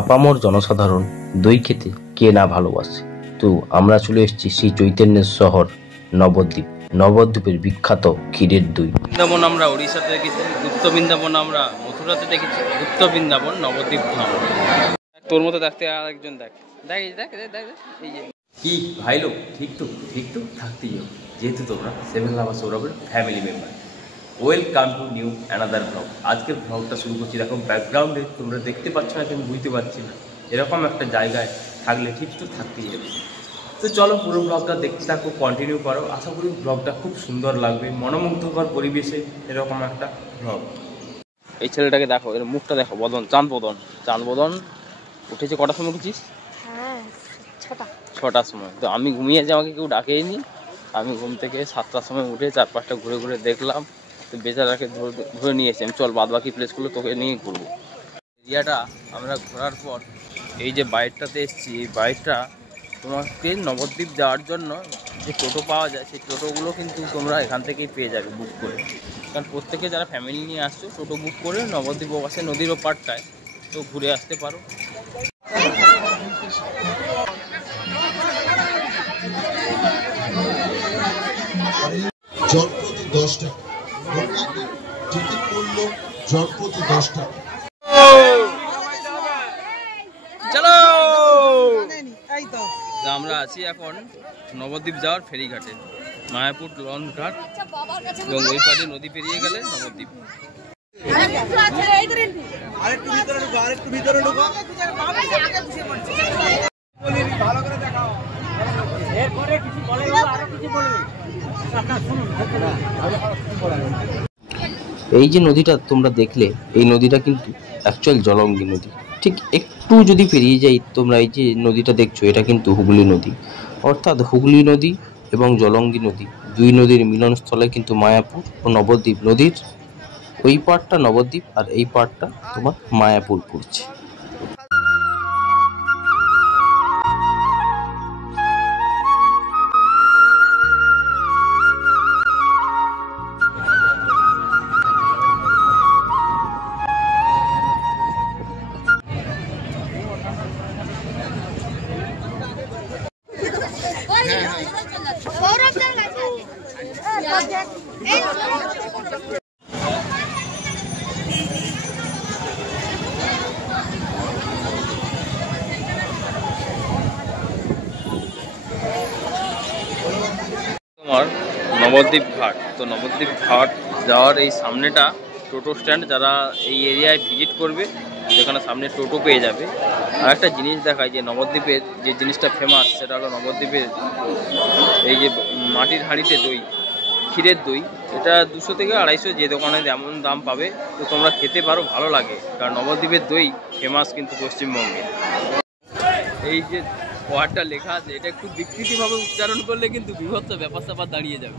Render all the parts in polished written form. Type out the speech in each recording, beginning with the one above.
আপামর জনসাধারণ দই খেতে কে না ভালোবাসে। তো আমরা চলে এসেছি শ্রী চৈতন্যের শহর নবদ্বীপ। নবদ্বীপের বিখ্যাত ক্ষীরের দই। বৃন্দাবন আমরা উড়িষ্যাতে দেখেছি, গুপ্ত বৃন্দাবন আমরা মথুরাতে দেখেছি, গুপ্ত বৃন্দাবন নবদ্বীপ ধাম। তোর মতো দেখতে আর একজন দেখ দেখ দেখ দেখ এই যে কি ভাই লোক, ঠিক তো থাকতেই হবে, যেহেতু তোমরা সেভেন লাভার সৌরভের family member. Welcome to new another blog. আজকের ব্লগটা শুরু করছি। এরকম ব্যাকগ্রাউন্ডে তোমরা দেখতে পাচ্ছ না, আমি বুঝতে পারছি না, এরকম একটা জায়গায় থাকলে ঠিক তো থাকতেই হবে। তো চলো পুরো ব্লগটা দেখতে থাকো, কন্টিনিউ করো। আশা করি ব্লগটা খুব সুন্দর লাগবে, মনোমুগ্ধকর পরিবেশে এরকম একটা ব্লগ। এই ছেলেটাকে দেখো, এর মুখটা দেখো, বদন, চাঁদ বদন উঠেছে। কটার সময় উঠেছিস? ছটার সময়। তো আমি ঘুমিয়েছি, আমাকে কেউ ডাকেইনি। আমি ঘুম থেকে 7টার সময় উঠে 4-5টা ঘুরে ঘুরে দেখলাম। তো বেচারাকে ধরে নিয়ে এসেছি আমি। চল বাদ বাকি প্লেসগুলো তোকে নিয়ে ঘুরবো। এরিয়াটা আমরা ঘোরার পর এই যে বাইকটাতে এসেছি, এই বাইকটা তোমাকে নবদ্বীপ যাওয়ার জন্য যে টোটো পাওয়া যায়, সেই টোটোগুলো কিন্তু তোমরা এখান থেকেই পেয়ে যাবে বুক করে। কারণ প্রত্যেকে যারা ফ্যামিলি নিয়ে আসছো, টোটো বুক করে নবদ্বীপ বাসে নদীর ওপারটায় তো ঘুরে আসতে পারো। জনপ্রতি 10 টাকা, টিকিট মূল্য জনপ্রতি 10 টাকা। চলো, আমরা আছি এখন নবদ্বীপ যাওয়ার ফেরিঘাটে, মায়াপুর লঞ্চ ঘাট, এবং ওই পাশে নদী পেরিয়ে গেলে নবদ্বীপ। এই যে নদীটা তোমরা দেখলে, এই নদীটা কিন্তু অ্যাকচুয়াল জলঙ্গি নদী। ঠিক একটু যদি পেরিয়ে যাই তোমরা, এই যে নদীটা দেখছো, এটা কিন্তু হুগলি নদী। অর্থাৎ হুগলি নদী এবং জলঙ্গি নদী, দুই নদীর মিলনস্থলে কিন্তু মায়াপুর ও নবদ্বীপ। নদীর ওই পাড়টা নবদ্বীপ আর এই পাড়টা তোমার মায়াপুর পড়ছে। তোমার নবদ্বীপ ঘাট। তো নবদ্বীপ ঘাট যাওয়ার এই সামনেটা টোটো স্ট্যান্ড। যারা এই এরিয়ায় ভিজিট করবে সেখানে সামনে টোটো পেয়ে যাবে। আর একটা জিনিস দেখায় যে নবদ্বীপের যে জিনিসটা ফেমাস, সেটা হলো নবদ্বীপের এই যে মাটির হাঁড়িতে দই, ক্ষীরের দই। এটা 200 থেকে 250, যে দোকানে যেমন দাম পাবে। তো তোমরা খেতে পারো, ভালো লাগে, কারণ নবদ্বীপের দই ফেমাস কিন্তু পশ্চিমবঙ্গে। এই যে ওয়ার্ডটা লেখা আছে, এটা একটু বিকৃতিভাবে উচ্চারণ করলে কিন্তু বিভৎস ব্যাপার স্যাপার দাঁড়িয়ে যাবে।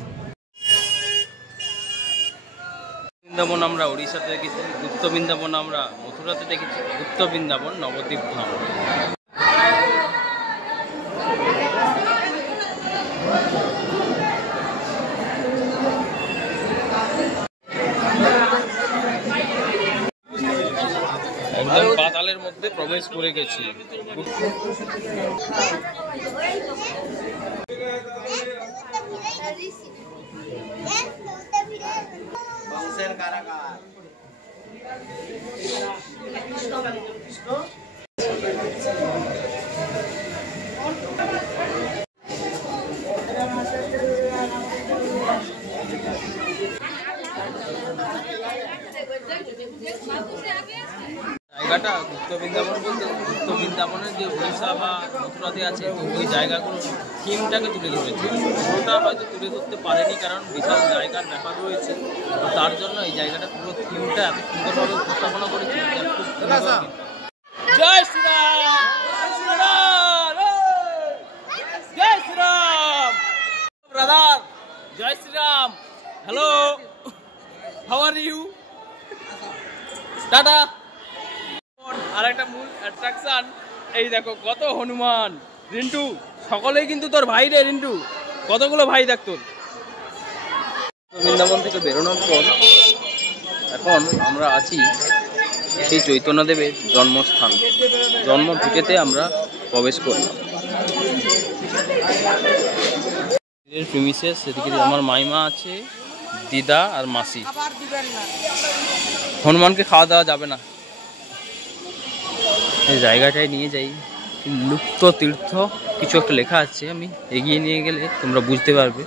বৃন্দাবন আমরা উড়িষ্যাতে দেখেছি, গুপ্ত বৃন্দাবন আমরা মথুরাতে দেখেছি, গুপ্ত বৃন্দাবন নবদ্বীপ ধাম। একদম পাতালের মধ্যে প্রবেশ করে গেছি। জায়গাটা গুপ্ত বৃন্দাবন বলতে, গুপ্ত বৃন্দাবনের যে উড়িষ্যা বা মথুরাতে আছে, তো ওই জায়গাগুলো থিমটাকে তুলে ধরেছে। পুরোটা হয়তো তুলে ধরতে পারেনি, কারণ বিশাল জায়গার ব্যাপার রয়েছে। তো তার জন্য এই জায়গাটা পুরো থিমটা এত সুন্দরভাবে উপস্থাপনা করেছে। জয় শ্রীরাম, জয় শ্রীরাম ব্রাদার, জয় Shriram. Hello, how are you? Tata. আর একটা মূল অ্যাট্রাকশন, এই দেখো কত হনুমান। রিন্টু, সকলেই কিন্তু তোর ভাই রে রিন্টু, কতগুলো ভাই দেখ তোর। বৃন্দাবন থেকে বেরোনোর পর এখন আমরা আছি সেই চৈতন্যদেবের জন্মস্থান, জন্মভিটেতে আমরা প্রবেশ করলাম। প্রিমিসেস, সেদিকে আমার মাইমা আছে, দিদা আর মাসি। হনুমানকে খাওয়া দাওয়া যাবে না। এই জায়গাটায় নিয়ে যাই, লুপ্ত তীর্থ কিছু একটা লেখা আছে, আমি এগিয়ে নিয়ে গেলে তোমরা বুঝতে পারবে।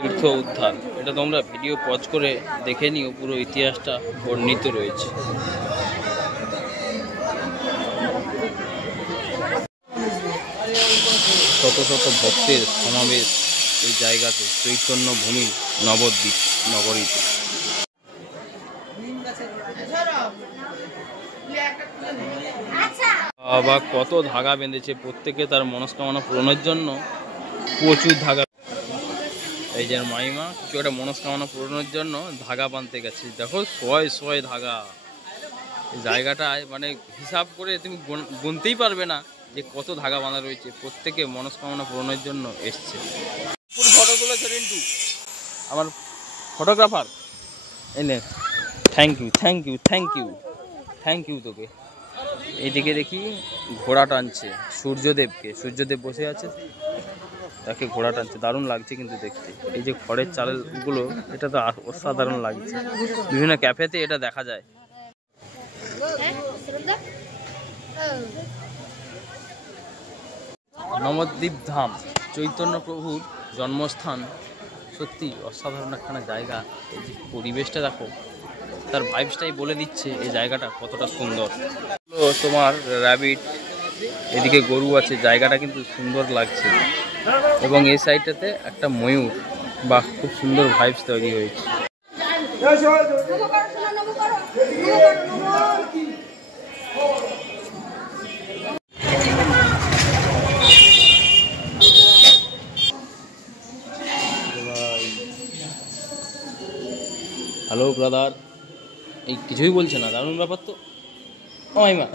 তীর্থ উদ্ধার, এটা তোমরা ভিডিও পজ করে দেখে নিও, পুরো ইতিহাসটা বর্ণিত রয়েছে। শত শত ভক্তের সমাবেশ এই জায়গাতে, চৈতন্য ভূমি নবদ্বীপ নগরীতে। বাবা কত ধাগা বেঁধেছে, প্রত্যেকে তার মনস্কামনা পূরণের জন্য প্রচুর ধাগা। এই যে মাইমা কিছু একটা মনস্কামনা পূরণের জন্য ধাগা বাঁধতে গেছে, দেখো শয়ে শয়ে ধাগা। এই জায়গাটায় মানে হিসাব করে তুমি গুনতেই পারবে না যে কত ধাগা বাঁধা রয়েছে, প্রত্যেকে মনস্কামনা পূরণের জন্য এসছে। ফটো তুলেছে রিন্টু, আমার ফটোগ্রাফার। এনে thank you thank you thank you thank you তোকে। এইদিকে দেখি ঘোড়া টানছে সূর্যদেবকে, সূর্যদেব বসে আছে, তাকে ঘোড়া টানছে, দারুণ লাগছে কিন্তু দেখতে। এই যে খড়ের চালগুলো, এটা তো অসাধারণ লাগছে, বিভিন্ন ক্যাফেতে এটা দেখা যায়। নবদ্বীপ ধাম, চৈতন্য প্রভুর জন্মস্থান, সত্যি অসাধারণ একখানা জায়গা। এই যে পরিবেশটা দেখো, তার ভাইবসটাই বলে দিচ্ছে এই জায়গাটা কতটা সুন্দর। তোমার র্যাবিট, এদিকে গরু আছে, জায়গাটা কিন্তু সুন্দর লাগছে। এবং এই সাইডটাতে একটা ময়ূর, বাহ খুব সুন্দর ভাইবস তৈরি হয়েছে। হ্যালো ব্রাদার, এই কিছুই বলছে না, দারুণ ব্যাপার তো। ও মাইমা,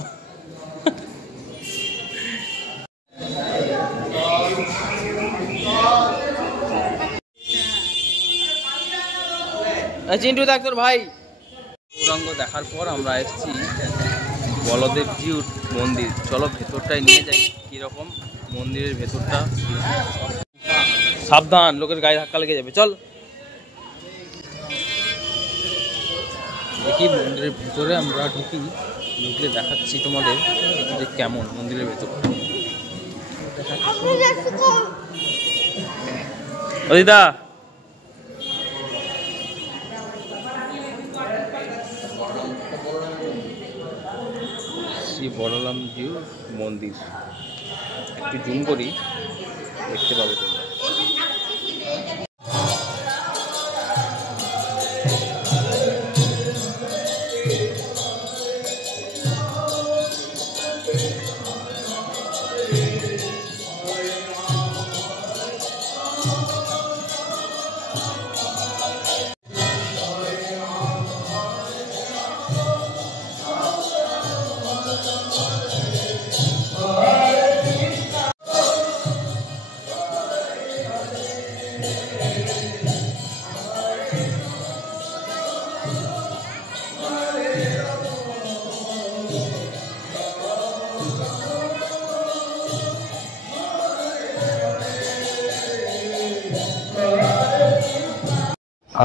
চিন্টু দেখ তোর ভাই। গৌরাঙ্গ দেখার পর আমরা এসেছি বলদেবজিউর মন্দির। চলো ভেতরটায় নিয়ে যাই, কিরকম মন্দিরের ভেতরটা। সাবধান, লোকের গায়ে ধাক্কা লেগে যাবে। চল দেখি মন্দিরের ভেতরে আমরা ঢুকি, ঢুকলে দেখাচ্ছি তোমাদের যে কেমন মন্দিরের ভেতরটা। ও দিদা, শ্রী বলরামজিউ মন্দির, একটু জুম করি, দেখতে পাবে তোমরা।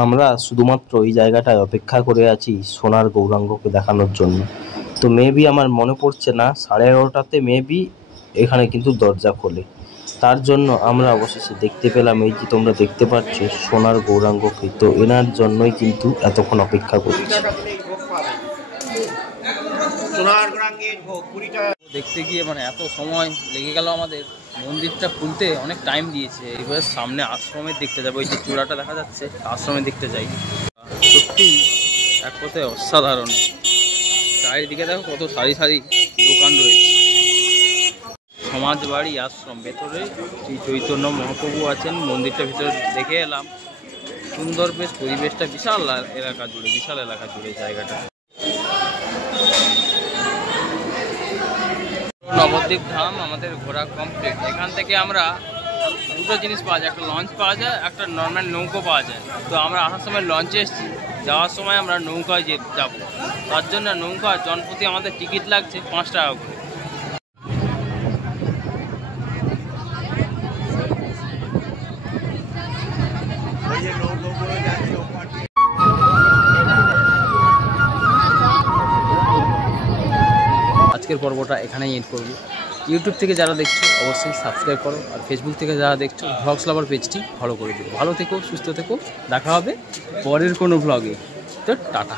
আমরা শুধুমাত্র এই জায়গাটায় অপেক্ষা করে আছি সোনার গৌরাঙ্গকে দেখানোর জন্য। তো মেবি আমার মনে পড়ছে না, 11:30টাতে মেবি এখানে কিন্তু দরজা খোলে। তার জন্য আমরা অবশেষে দেখতে পেলাম, এই যে তোমরা দেখতে পাচ্ছ সোনার গৌরাঙ্গকে। তো এনার জন্যই কিন্তু এতক্ষণ অপেক্ষা করছি। দেখতে গিয়ে মানে এত সময় লেগে গেল আমাদের, মন্দিরটা খুলতে অনেক টাইম দিয়েছে। এবার সামনে আশ্রমের দেখতে যাবো, ওই যে চূড়াটা দেখা যাচ্ছে, আশ্রমের দেখতে যাই। সত্যি এক কথায় অসাধারণ। চারিদিকে দেখো কত সারি সারি দোকান রয়েছে। সমাজবাড়ি আশ্রম, ভেতরে শ্রী চৈতন্য মহাপ্রভু আছেন। মন্দিরটা ভিতরে দেখে এলাম, সুন্দর বেশ পরিবেশটা, বিশাল এলাকা জুড়ে, বিশাল এলাকা জুড়ে জায়গাটা। নবদ্বীপ ধাম আমাদের ঘোরা কমপ্লিট। এখান থেকে আমরা দুটো জিনিস পাওয়া যায়, একটা লঞ্চ পাওয়া যায়, একটা নর্মাল নৌকো পাওয়া যায়। তো আমরা আসার সময় লঞ্চে এসেছি, যাওয়ার সময় আমরা নৌকায় যাব। তার জন্য নৌকা জনপ্রতি আমাদের টিকিট লাগছে 5 টাকা করে। আজকের পর্বটা এখানেই এন্ড করবো। ইউটিউব থেকে যারা দেখছো অবশ্যই সাবস্ক্রাইব করো, আর ফেসবুক থেকে যারা দেখছো ভ্লগস লাভার পেজটি ফলো করে দিও। ভালো থেকো, সুস্থ থেকো, দেখা হবে পরের কোনো ভ্লগে। তো টাটা।